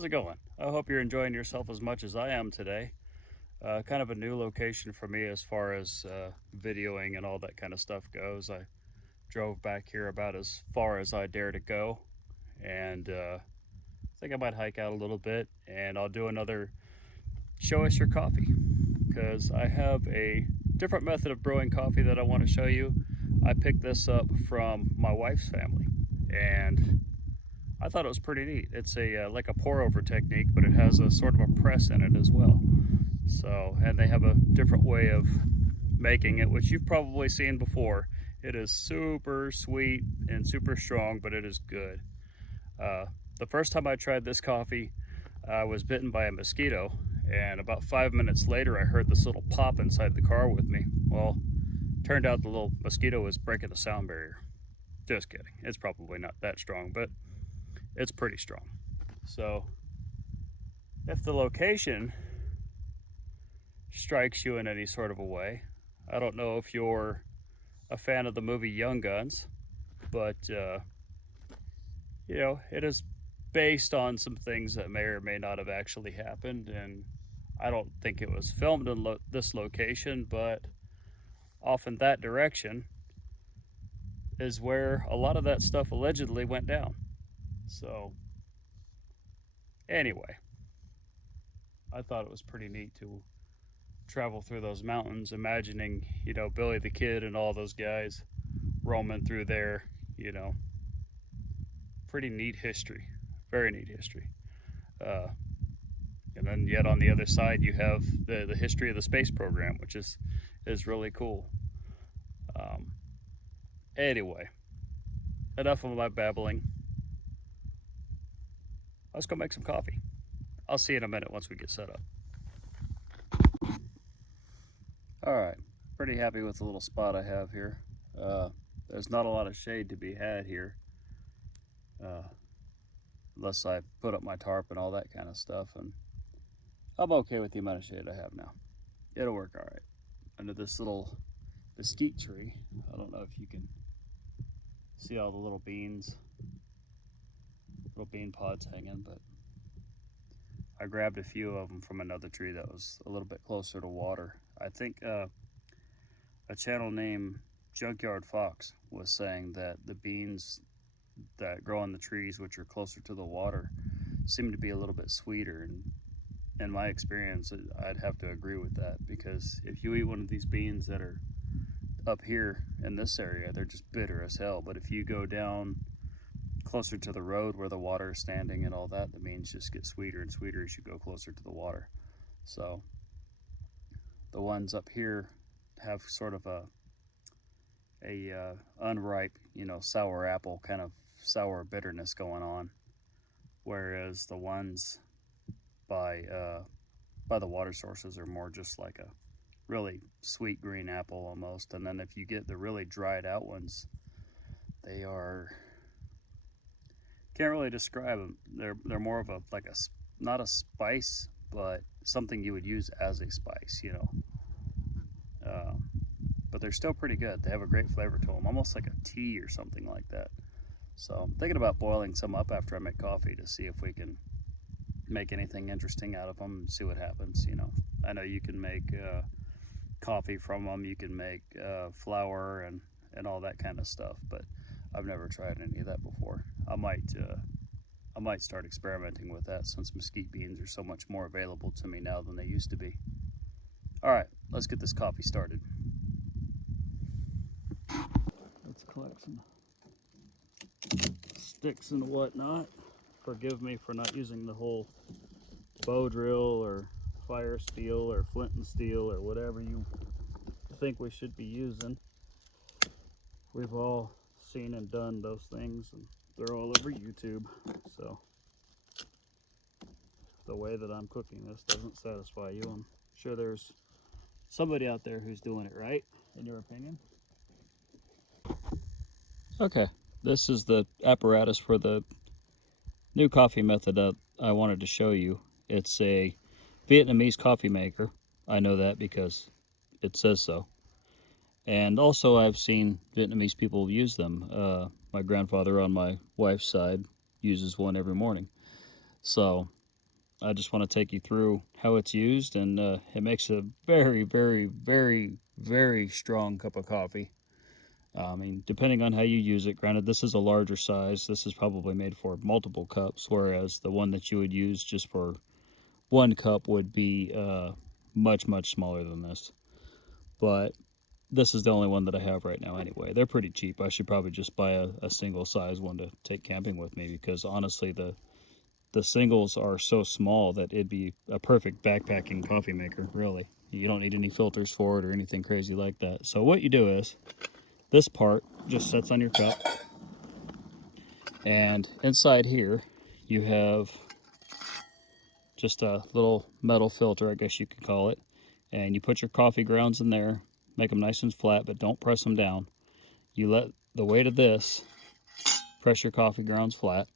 How's it going? I hope you're enjoying yourself as much as I am today. Kind of a new location for me as far as videoing and all that kind of stuff goes. I drove back here about as far as I dare to go, and I think I might hike out a little bit, and I'll do another show us your coffee because I have a different method of brewing coffee that I want to show you. I picked this up from my wife's family, and I thought it was pretty neat. It's a like a pour over technique, but it has a sort of a press in it as well. So, and they have a different way of making it, which you've probably seen before. It is super sweet and super strong, but it is good. The first time I tried this coffee, I was bitten by a mosquito, and about 5 minutes later, I heard this little pop inside the car with me. Well, turned out the little mosquito was breaking the sound barrier. Just kidding. It's probably not that strong, but it's pretty strong. So if the location strikes you in any sort of a way, I don't know if you're a fan of the movie Young Guns, but you know, it is based on some things that may or may not have actually happened, and I don't think it was filmed in this location, but off in that direction is where a lot of that stuff allegedly went down. So anyway, I thought it was pretty neat to travel through those mountains, imagining, you know, Billy the Kid and all those guys roaming through there, you know. Pretty neat history, very neat history. Uh, and then yet on the other side, you have the history of the space program, which is really cool. Um, anyway, enough of my babbling. Let's go make some coffee. I'll see you in a minute once we get set up. All right, pretty happy with the little spot I have here. There's not a lot of shade to be had here, unless I put up my tarp and all that kind of stuff, and I'm okay with the amount of shade I have now. It'll work all right. Under this little mesquite tree, I don't know if you can see all the little bean pods hanging, but I grabbed a few of them from another tree that was a little bit closer to water. I think a channel named Junkyard Fox was saying that the beans that grow on the trees, which are closer to the water, seem to be a little bit sweeter. And in my experience, I'd have to agree with that, because if you eat one of these beans that are up here in this area, they're just bitter as hell. But if you go down closer to the road where the water is standing and all that, the beans just get sweeter and sweeter as you go closer to the water. So the ones up here have sort of a unripe, you know, sour apple kind of sour bitterness going on, whereas the ones by the water sources are more just like a really sweet green apple almost. And then if you get the really dried out ones, they are, can't really describe them. They're more of a like a, not a spice, but something you would use as a spice, you know. But they're still pretty good. They have a great flavor to them, almost like a tea or something like that. So I'm thinking about boiling some up after I make coffee to see if we can make anything interesting out of them and see what happens. You know, I know you can make coffee from them. You can make flour and all that kind of stuff, but I've never tried any of that before. I might start experimenting with that, since mesquite beans are so much more available to me now than they used to be. All right, let's get this coffee started. Let's collect some sticks and whatnot. Forgive me for not using the whole bow drill or fire steel or flint and steel or whatever you think we should be using. We've all seen and done those things, and they're all over YouTube. So the way that I'm cooking this doesn't satisfy you. I'm sure there's somebody out there who's doing it right, in your opinion. Okay, this is the apparatus for the new coffee method that I wanted to show you. It's a Vietnamese coffee maker. I know that because it says so. And also I've seen Vietnamese people use them. My grandfather on my wife's side uses one every morning. So I just want to take you through how it's used, and it makes a very, very, very, very strong cup of coffee. I mean, depending on how you use it, granted, this is a larger size. This is probably made for multiple cups, whereas the one that you would use just for one cup would be much, much smaller than this. But this is the only one that I have right now anyway. They're pretty cheap. I should probably just buy a single size one to take camping with me, because honestly, the singles are so small that it'd be a perfect backpacking coffee maker, really. You don't need any filters for it or anything crazy like that. So what you do is, this part just sits on your cup, and inside here you have just a little metal filter, I guess you could call it, and you put your coffee grounds in there, make them nice and flat, but don't press them down. You let the weight of this press your coffee grounds flat,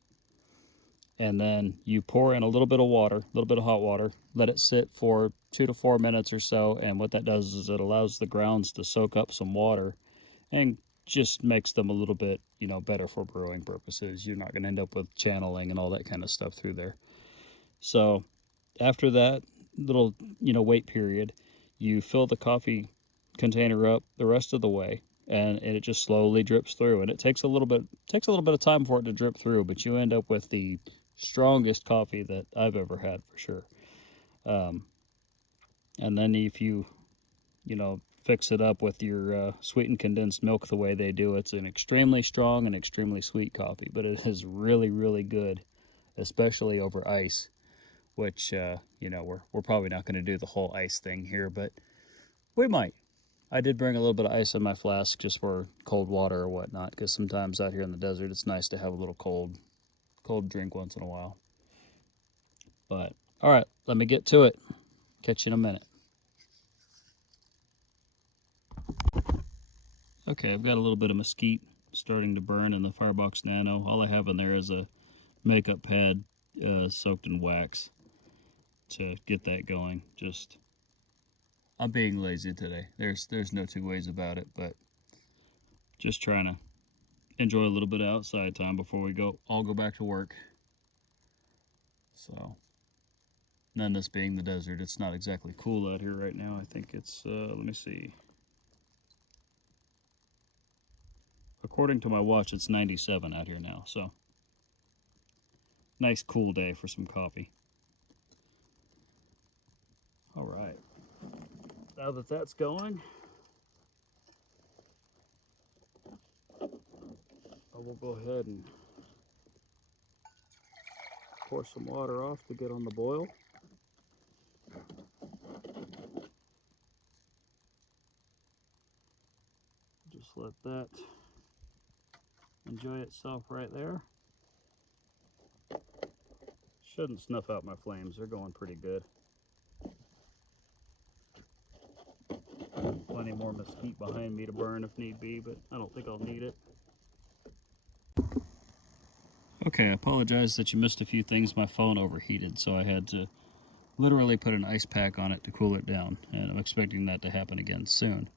and then you pour in a little bit of water, a little bit of hot water, let it sit for 2 to 4 minutes or so, and what that does is it allows the grounds to soak up some water and just makes them a little bit, better for brewing purposes. You're not going to end up with channeling and all that kind of stuff through there. So after that little, wait period, you fill the coffee container up the rest of the way, and it just slowly drips through, and it takes a little bit of time for it to drip through, but you end up with the strongest coffee that I've ever had, for sure. And then if you fix it up with your sweetened condensed milk the way they do, it's an extremely strong and extremely sweet coffee, but it is really, really good, especially over ice, which we're probably not going to do the whole ice thing here, but we might. I did bring a little bit of ice in my flask just for cold water or whatnot, because sometimes out here in the desert it's nice to have a little cold drink once in a while. But all right, let me get to it. Catch you in a minute. Okay, I've got a little bit of mesquite starting to burn in the Firebox Nano. All I have in there is a makeup pad soaked in wax to get that going. Just, I'm being lazy today. There's no two ways about it, but just trying to enjoy a little bit of outside time before we all go back to work. So, none of this being the desert, it's not exactly cool out here right now. I think it's, let me see. According to my watch, it's 97 out here now, so nice cool day for some coffee. All right, now that that's going, I will go ahead and pour some water off to get on the boil. Just let that enjoy itself right there. Shouldn't snuff out my flames, they're going pretty good. Plenty more mesquite behind me to burn if need be, but I don't think I'll need it. Okay, I apologize that you missed a few things. My phone overheated, so I had to literally put an ice pack on it to cool it down, and I'm expecting that to happen again soon.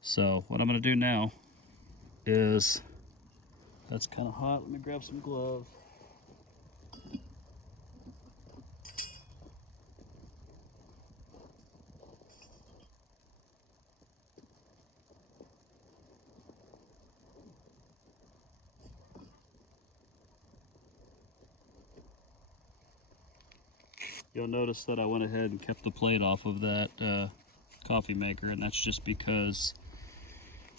So what I'm going to do now is, that's kind of hot, let me grab some gloves. You'll notice that I went ahead and kept the plate off of that coffee maker, and that's just because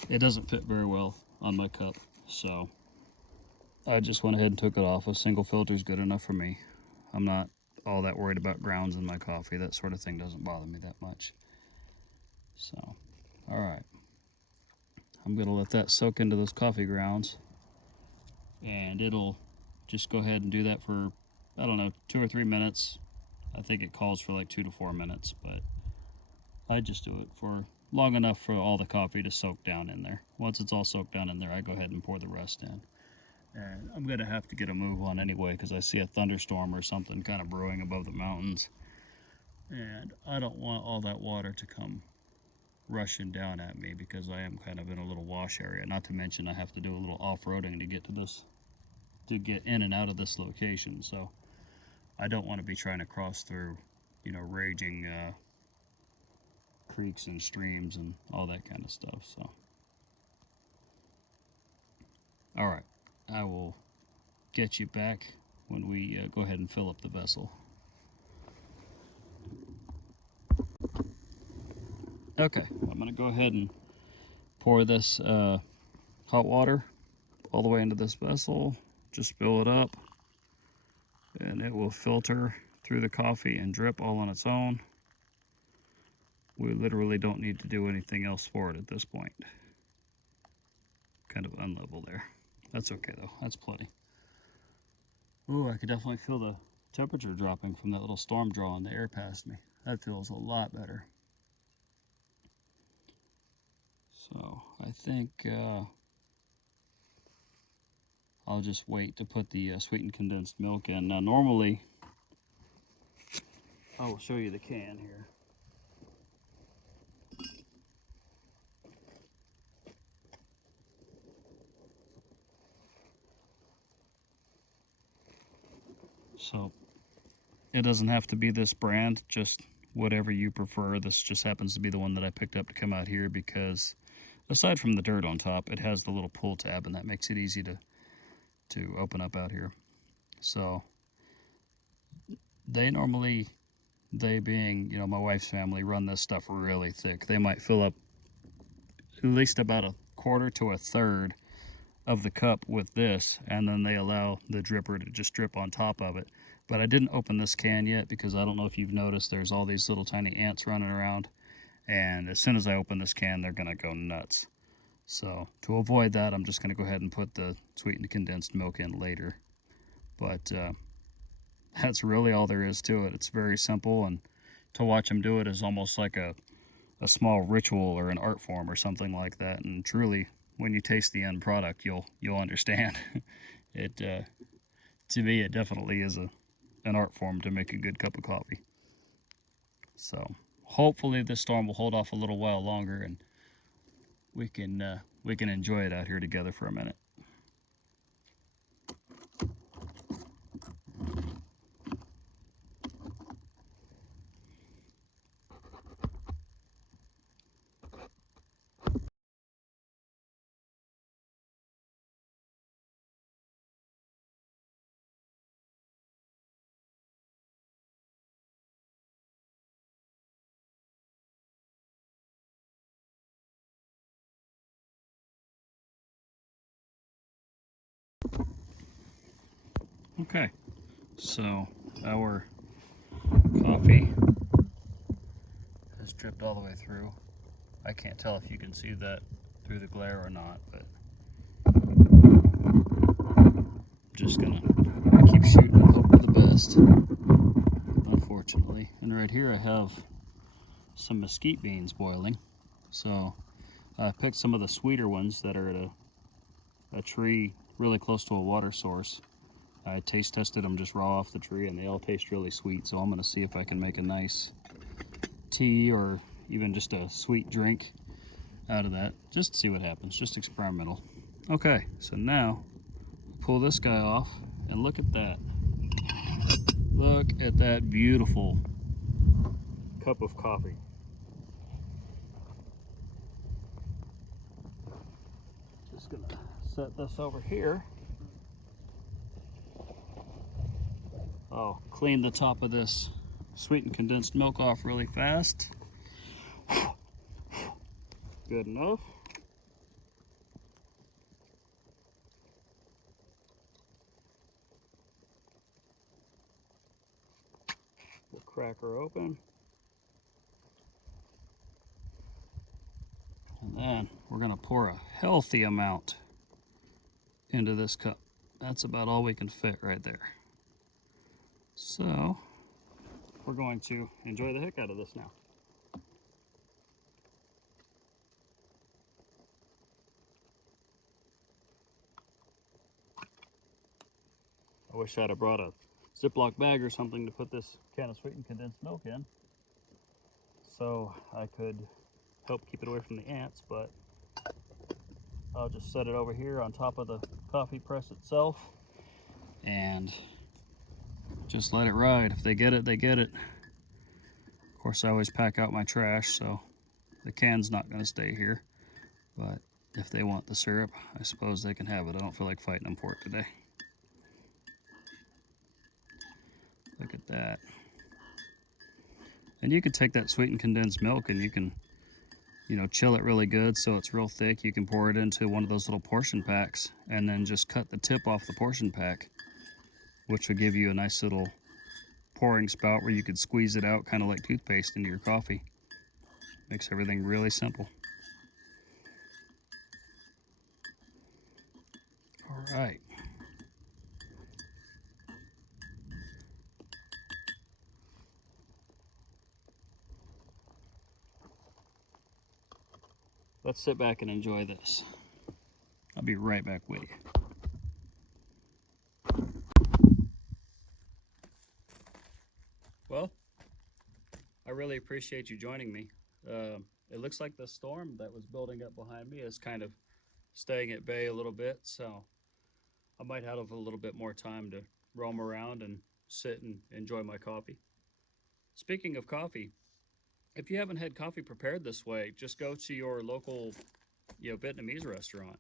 it doesn't fit very well on my cup. So I just went ahead and took it off. A single filter is good enough for me. I'm not all that worried about grounds in my coffee. That sort of thing doesn't bother me that much. So, all right. I'm going to let that soak into those coffee grounds, and it'll just go ahead and do that for, I don't know, 2 or 3 minutes. I think it calls for like 2 to 4 minutes, but I just do it for long enough for all the coffee to soak down in there. Once it's all soaked down in there, I go ahead and pour the rest in. And I'm going to have to get a move on anyway, because I see a thunderstorm or something kind of brewing above the mountains. And I don't want all that water to come rushing down at me, because I am kind of in a little wash area. Not to mention I have to do a little off-roading to get to this, to get in and out of this location. So I don't want to be trying to cross through, you know, raging creeks and streams and all that kind of stuff. So, all right, I will get you back when we go ahead and fill up the vessel. Okay, I'm going to go ahead and pour this hot water all the way into this vessel. Just fill it up, and it will filter through the coffee and drip all on its own. We literally don't need to do anything else for it at this point. Kind of unlevel there. That's okay though, that's plenty. Ooh, I could definitely feel the temperature dropping from that little storm drawing the air past me. That feels a lot better. So I think I'll just wait to put the sweetened condensed milk in. Now normally, I will show you the can here. So it doesn't have to be this brand, just whatever you prefer. This just happens to be the one that I picked up to come out here because aside from the dirt on top, it has the little pull tab, and that makes it easy to open up out here. So they normally, they being, you know, my wife's family, run this stuff really thick. They might fill up at least about a quarter to a third of the cup with this, and then they allow the dripper to just drip on top of it. But I didn't open this can yet because I don't know if you've noticed there's all these little tiny ants running around, and as soon as I open this can, they're gonna go nuts. So to avoid that, I'm just gonna go ahead and put the sweetened condensed milk in later. But that's really all there is to it. It's very simple, and to watch them do it is almost like a small ritual or an art form or something like that. And truly, when you taste the end product, you'll understand. It to me, it definitely is an art form to make a good cup of coffee. So hopefully this storm will hold off a little while longer, and we can enjoy it out here together for a minute. Okay, so our coffee has dripped all the way through. I can't tell if you can see that through the glare or not, but I'm just gonna keep shooting and hope for the best, unfortunately. And right here I have some mesquite beans boiling. So I picked some of the sweeter ones that are at a tree really close to a water source. I taste tested them just raw off the tree, and they all taste really sweet. So I'm gonna see if I can make a nice tea or even just a sweet drink out of that. Just to see what happens, just experimental. Okay, so now pull this guy off, and look at that. Look at that beautiful cup of coffee. Just gonna set this over here. I'll clean the top of this sweetened condensed milk off really fast. Good enough. We'll crack her open. And then we're gonna pour a healthy amount into this cup. That's about all we can fit right there. So we're going to enjoy the heck out of this now. I wish I'd have brought a Ziploc bag or something to put this can of sweetened condensed milk in, so I could help keep it away from the ants, but I'll just set it over here on top of the coffee press itself, and Just let it ride. If they get it, they get it. Of course, I always pack out my trash, so the can's not going to stay here. But if they want the syrup, I suppose they can have it. I don't feel like fighting them for it today. Look at that. And you can take that sweetened condensed milk and you can, chill it really good so it's real thick. You can pour it into one of those little portion packs and then just cut the tip off the portion pack, which will give you a nice little pouring spout where you could squeeze it out kind of like toothpaste into your coffee. Makes everything really simple. All right. Let's sit back and enjoy this. I'll be right back with you. Well, I really appreciate you joining me. It looks like the storm that was building up behind me is kind of staying at bay a little bit, so I might have a little bit more time to roam around and sit and enjoy my coffee. Speaking of coffee, if you haven't had coffee prepared this way, just go to your local, Vietnamese restaurant.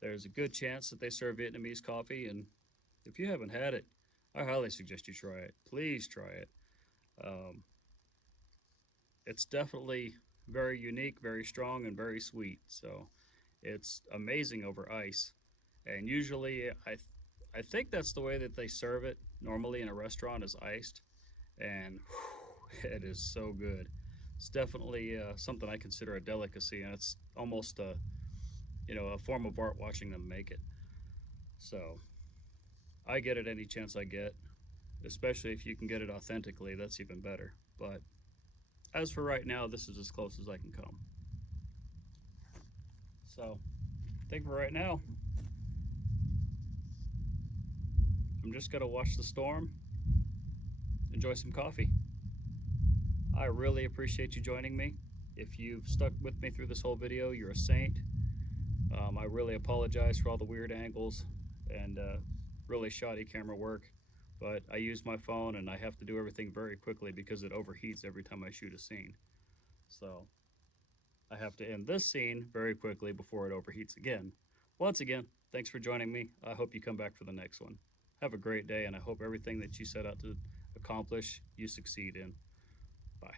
There's a good chance that they serve Vietnamese coffee, and if you haven't had it, I highly suggest you try it. Please try it. Um, it's definitely very unique, very strong, and very sweet. So it's amazing over ice. And usually, I think that's the way that they serve it normally in a restaurant is iced, and whew, it is so good. It's definitely something I consider a delicacy, and it's almost a form of art watching them make it. So I get it any chance I get, especially if you can get it authentically. That's even better. But as for right now, this is as close as I can come. So I think for right now, I'm just gonna watch the storm, enjoy some coffee. I really appreciate you joining me. If you've stuck with me through this whole video, you're a saint. I really apologize for all the weird angles and really shoddy camera work, but I use my phone and I have to do everything very quickly because it overheats every time I shoot a scene. So I have to end this scene very quickly before it overheats again. Once again, thanks for joining me. I hope you come back for the next one. Have a great day, and I hope everything that you set out to accomplish, you succeed in. Bye.